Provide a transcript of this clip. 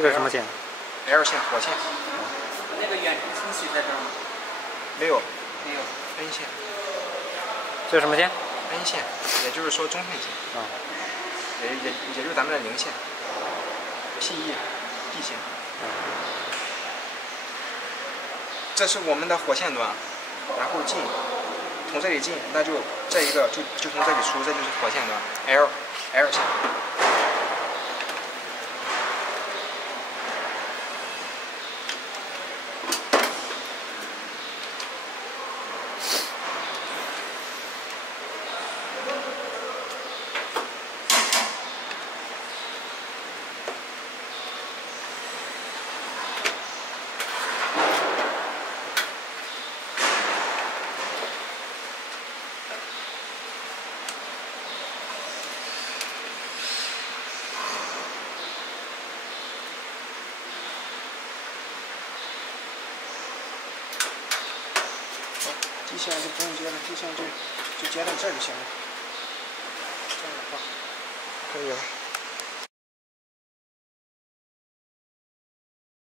这个是什么线 ？L 线，火线。那个远程清洗在这儿吗？没有。没有。N 线。这是什么线 ？N 线，也就是说中线线。啊。也就是咱们的零线。PE D 线。这是我们的火线端，然后进，从这里进，那就这一个就从这里出，这就是火线端 L 线。地线就不用接了，地线就接到这儿就行了。这样的话，可以了。